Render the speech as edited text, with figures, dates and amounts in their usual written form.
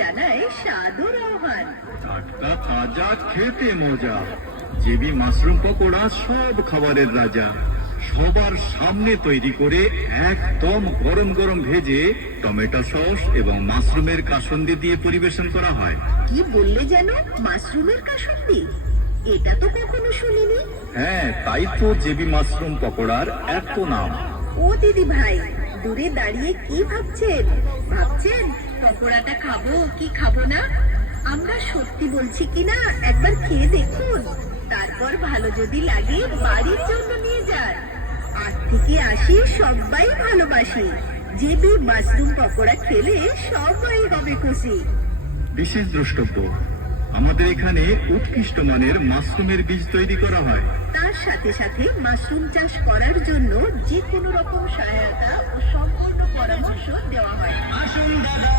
জানায় সাদর আহ্বান। টাটকা তাজা খেতে মজা, জেবি মাশরুম পকোড়া সব খাবারের রাজা। সবার সামনে তৈরি করে একদম গরম গরম ভেজে টমেটো সস এবং মাশরুমের কাসুন্দি দিয়ে পরিবেশন করা হয়। কি বললে যেন? মাশরুমের কাসুন্দি? এটা তো কখনো শুনিনি। হ্যাঁ, তাই তো জেবি মাশরুম পকোড়ার এত নাম। ও দিদি ভাই, দূরে দাঁড়িয়ে কি ভাবছেন? পকোড়াটা খাবো কি খাবো না? আমরা সত্যি বলছি কিনা একবার খেয়ে দেখুন, তারপর ভালো যদি লাগে বাড়ির জন্য নিয়ে যান। 8 থেকে 80 সবাই ভালোবাসি। জেবি মাশরুম পকোড়া খেলে সবাই হবে খুশি। বিশেষ দ্রষ্টব্য, আমাদের এখানে উৎকৃষ্ট মানের মাশরুমের বীজ তৈরি করা হয়। তার সাথে সাথে মাশরুম চাষ করার জন্য যে কোনো রকম সহায়তা ও সম্পূর্ণ পরামর্শ দেওয়া হয়। আসুন দাদা